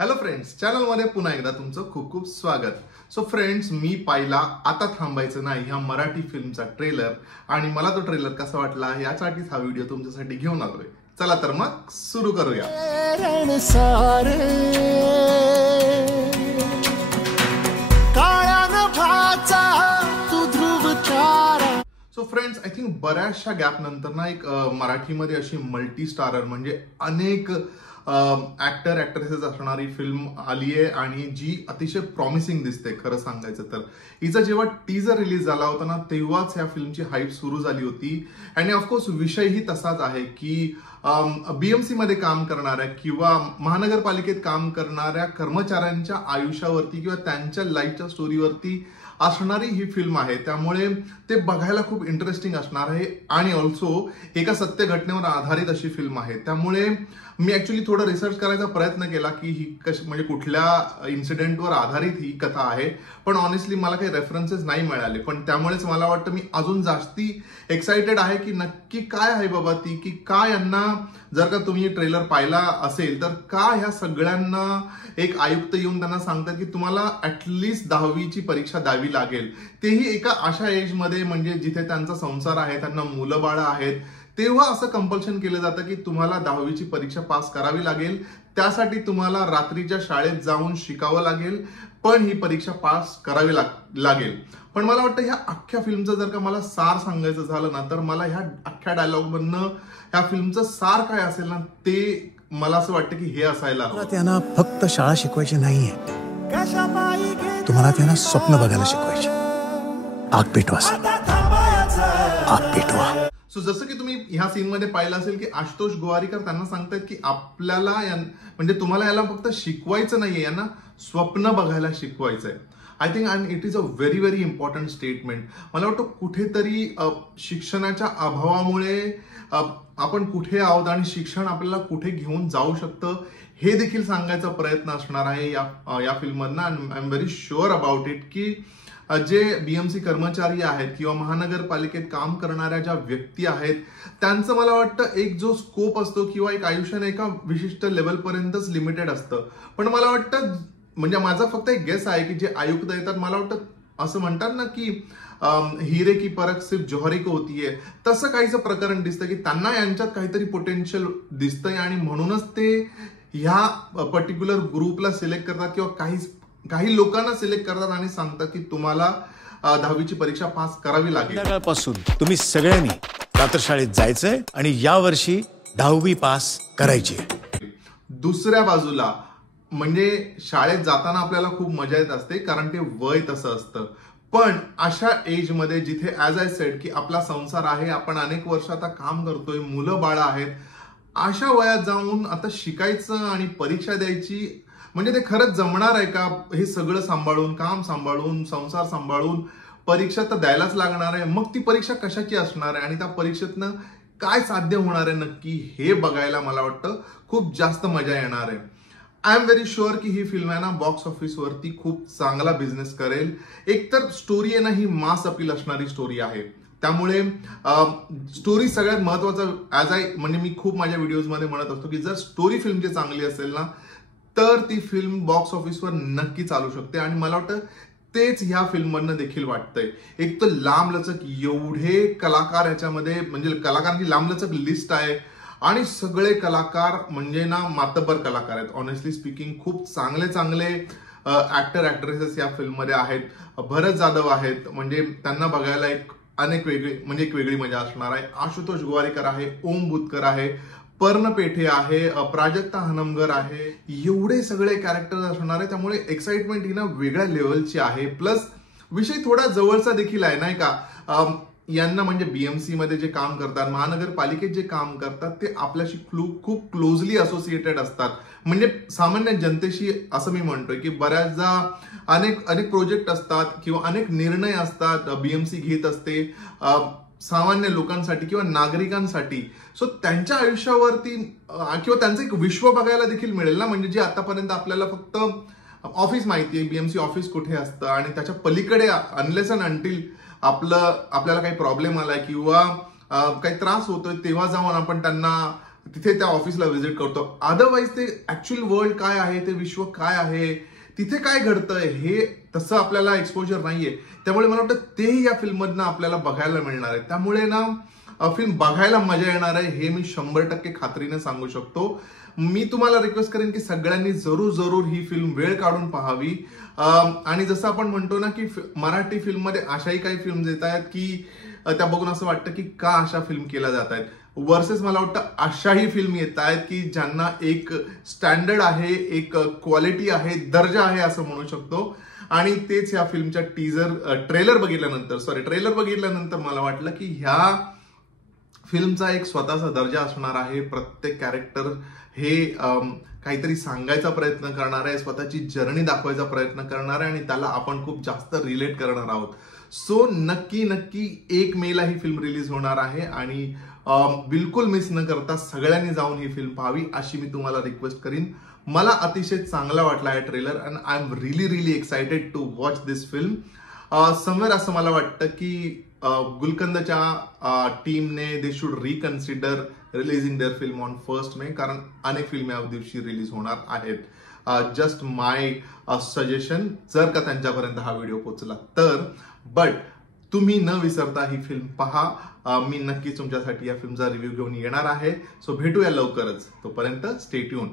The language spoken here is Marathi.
हॅलो फ्रेंड्स, चॅनलमध्ये पुन्हा एकदा तुमचं खूप खूप स्वागत. सो फ्रेंड्स, मी पाहिला आता थांबायचं नाही ह्या मराठी फिल्मचा ट्रेलर आणि मला तो ट्रेलर कसा वाटला यासाठीच हा व्हिडिओ तुमच्यासाठी घेऊन आलोय. चला तर मग सुरू करूया. सो फ्रेंड्स, आय थिंक बऱ्याचशा गॅप नंतर ना एक मराठीमध्ये अशी मल्टी स्टारर म्हणजे अनेक ऍक्टर ऍक्ट्रेसेस असणारी फिल्म आली आहे आणि जी अतिशय प्रॉमिसिंग दिसते. खरं सांगायचं तर हिचा जेव्हा टीजर रिलीज झाला होता ना तेव्हाच ह्या फिल्मची हाईप सुरू झाली होती. आणि ऑफकोर्स विषयही तसाच आहे की बीएमसी मध्ये काम करणाऱ्या किंवा महानगरपालिकेत काम करणाऱ्या कर्मचाऱ्यांच्या आयुष्यावरती किंवा त्यांच्या लाईफच्या स्टोरीवरती असणारी ही फिल्म आहे. त्यामुळे ते बघायला खूप इंटरेस्टिंग असणार आहे आणि ऑल्सो एका सत्य घटनेवर आधारित अशी फिल्म आहे. त्यामुळे मी ऍक्च्युली थोडं रिसर्च करायचा प्रयत्न केला की ही कशी म्हणजे कुठल्या इन्सिडेंटवर आधारित ही कथा आहे, पण ऑनेस्टली मला काही रेफरन्सेस नाही मिळाले. पण त्यामुळेच मला वाटतं मी अजून जास्ती एक्साइटेड आहे की नक्की काय आहे बाबा ती, की काय यांना जर का तुम्ही ट्रेलर पाहिला असेल तर का ह्या सगळ्यांना एक आयुक्त येऊन त्यांना सांगतात की तुम्हाला ऍटलिस्ट 10वीची परीक्षा द्यावी लागेल, तेही एका अशा एज मध्ये म्हणजे जिथे त्यांचा संसार आहे, त्यांना मुलं बाळ आहेत, तेव्हा असं कंपल्शन केलं जातं की तुम्हाला 10वीची परीक्षा पास करावी लागेल. त्यासाठी तुम्हाला रात्रीच्या शाळेत जाऊन शिकावं लागेल, पण ही परीक्षा पास करावी लागेल. पण मला वाटतं ह्या अख्ख्या फिल्मचं जर का मला सार सांगायचं झालं ना तर मला ह्या अख्ख्या डायलॉग मधनं ह्या फिल्मचं सार काय असेल ना ते मला असं वाटतं की हे असायला हवं. त्यांना फक्त शाळा शिकवायची नाहीये, तुम्हाला त्यांना स्वप्न बघायला शिकवायचे. आग पेटवा, आग पेटवा. सो जसं की तुम्ही ह्या सीन मध्ये पाहिलं असेल की आशुतोष गोवारीकर त्यांना सांगतात की आपल्याला म्हणजे तुम्हाला याला फक्त शिकवायचं नाहीये, यांना स्वप्न बघायला शिकवायचंय. I think and it is a very very important statement. मला वाटतं कुठेतरी शिक्षणाच्या अभावामुळे आपण कुठे आहोत आणि शिक्षण आपल्याला कुठे घेऊन जाऊ शकतं हे देखील सांगायचा प्रयत्न असणार आहे या फिल्ममधनं. And I am very sure about it की जे बीएमसी कर्मचारी आहेत किंवा महानगरपालिकेत काम करणाऱ्या ज्या व्यक्ती आहेत त्यांचं मला वाटतं एक जो स्कोप असतो किंवा एक आयुष्याने एका विशिष्ट लेवलपर्यंतच लिमिटेड असतं. पण मला वाटतं म्हणजे माझा फक्त एक गेस आहे की जे आयुक्त येतात, मला वाटतं असं म्हणतात ना की हिरे की परख सिर्फ जौहरी को होती है, तसं काहीच प्रकरण दिसतं की त्यांना यांच्यात काहीतरी पोटेन्शियल दिसतंय आणि म्हणूनच ते ह्या पर्टिक्युलर ग्रुपला सिलेक्ट करतात किंवा काही लोकांना सिलेक्ट करतात आणि सांगतात की तुम्हाला 10वीची परीक्षा पास करावी लागेल. संध्याकाळपासून तुम्ही सगळ्यांनी प्रातःशाळेत जायचंय आणि यावर्षी 10वी पास करायची. दुसऱ्या बाजूला म्हणजे शाळेत जाताना आपल्याला खूप मजा येत असते कारण ते वय तसं असतं. पण अशा एज मध्ये जिथे ऍज आय सेड की आपला संसार आहे, आपण अनेक वर्ष आता काम करतोय, मुलं बाळ आहेत, अशा वयात जाऊन आता शिकायचं आणि परीक्षा द्यायची म्हणजे ते खरंच जमणार आहे का? हे सगळं सांभाळून, काम सांभाळून, संसार सांभाळून परीक्षा तर द्यायलाच लागणार आहे. मग ती परीक्षा कशाची असणार आहे आणि त्या परीक्षेतनं काय साध्य होणार आहे नक्की हे बघायला मला वाटतं खूप जास्त मजा येणार आहे. आय एम व्हेरी शुअर की ही फिल्म आहे ना बॉक्स ऑफिसवरती खूप चांगला बिझनेस करेल. एकतर स्टोरी आहे ना ही मास अपील असणारी स्टोरी आहे, त्यामुळे स्टोरी सगळ्यात महत्वाचं ऍज आय म्हणजे मी खूप माझ्या व्हिडिओजमध्ये म्हणत असतो की जर स्टोरी फिल्मची चांगली असेल ना तर ती फिल्म बॉक्स ऑफिसवर नक्की चालू शकते. आणि मला वाटतं तेच ह्या फिल्ममधनं देखील वाटतंय. एक तर लांबलचक एवढे कलाकार ह्याच्यामध्ये म्हणजे कलाकारांची लांबलचक लिस्ट आहे आणि सगळे कलाकार म्हणजे ना मातब्बर कलाकार आहेत. ऑनेस्टली स्पीकिंग खूप चांगले चांगले ऍक्टर ऍक्ट्रेसेस या फिल्ममध्ये आहेत. भरत जाधव आहेत, म्हणजे त्यांना बघायला एक वेगळी मजा असणार आहे. आशुतोष गोवारीकर आहे, ओम बुतकर आहे, पर्ण पेठे आहे, प्राजक्ता हनमगर आहे, एवढे सगळे कॅरेक्टर असणार आहे. त्यामुळे एक्साइटमेंट ही ना वेगळ्या लेवलची आहे. प्लस विषय थोडा जवळचा देखील आहे नाही का. यांना म्हणजे बीएमसी मध्ये जे काम करतात, महानगरपालिकेत जे काम करतात ते आपल्याशी खूप क्लोजली असोसिएटेड असतात. म्हणजे सामान्य जनतेशी असं मी म्हणतोय की बऱ्याचदा अनेक प्रोजेक्ट असतात किंवा अनेक निर्णय असतात बीएमसी घेत असते सामान्य लोकांसाठी किंवा नागरिकांसाठी. सो त्यांच्या आयुष्यावरती किंवा त्यांचं एक विश्व बघायला देखील मिळेल ना. म्हणजे जे आतापर्यंत आपल्याला फक्त ऑफिस माहिती आहे, बीएमसी ऑफिस कुठे असतं आणि त्याच्या पलीकडे अनलेस अँड अंटिल आपल्याला काही प्रॉब्लेम आलाय किंवा काही त्रास होतोय तेव्हा जाऊन आपण त्यांना तिथे त्या ऑफिसला व्हिजिट करतो. अदरवाईज ते ऍक्च्युअल वर्ल्ड काय आहे, ते विश्व काय आहे, तिथे काय घडतंय, हे तसं आपल्याला एक्सपोजर नाहीये. त्यामुळे मला वाटतं तेही या फिल्ममधनं आपल्याला बघायला मिळणार आहे. त्यामुळे ना फिल्म बघायला मजा येणार आहे, हे मी 100% खात्रीने सांगू शकतो. मी तुम्हाला रिक्वेस्ट करेन की सगळ्यांनी जरूर ही फिल्म वेळ काढून पाहावी. आणि जसं आपण म्हणतो ना की मराठी फिल्ममध्ये अशाही काही फिल्म येत आहेत की त्या बघून असं वाटतं की का अशा फिल्म केल्या जात आहेत. वर्सेस मला वाटतं अशाही फिल्म येत आहेत की ज्यांना एक स्टँडर्ड आहे, एक क्वालिटी आहे, दर्जा आहे असं म्हणू शकतो. आणि तेच या फिल्मच्या ट्रेलर बघितल्यानंतर मला वाटलं की ह्या फिल्मचा एक स्वतःचा दर्जा असणार आहे. प्रत्येक कॅरेक्टर हे काहीतरी सांगायचा प्रयत्न करणार आहे, स्वतःची जर्नी दाखवायचा प्रयत्न करणार आहे आणि त्याला आपण खूप जास्त रिलेट करणार आहोत. सो नक्की 1 मेला ही फिल्म रिलीज होणार आहे आणि बिलकुल मिस न करता सगळ्यांनी जाऊन ही फिल्म पाहावी अशी मी तुम्हाला रिक्वेस्ट करीन. मला अतिशय चांगला वाटला आहे trailer and I am really excited to watch this film. Somewhere असं मला वाटतं की गुलकंदच्या टीमने they should reconsider releasing their film on 1 May, कारण अनेक फिल्म या दिवशी रिलीज होणार आहेत. जस्ट माय सजेशन, जर का त्यांच्यापर्यंत हा व्हिडिओ पोहोचला तर. बट तुम्ही न विसरता ही फिल्म पहा. मी नक्कीच तुमच्यासाठी या फिल्मचा रिव्ह्यू घेऊन येणार आहे. सो भेटूया लवकरच. तोपर्यंत स्टे ट्यून.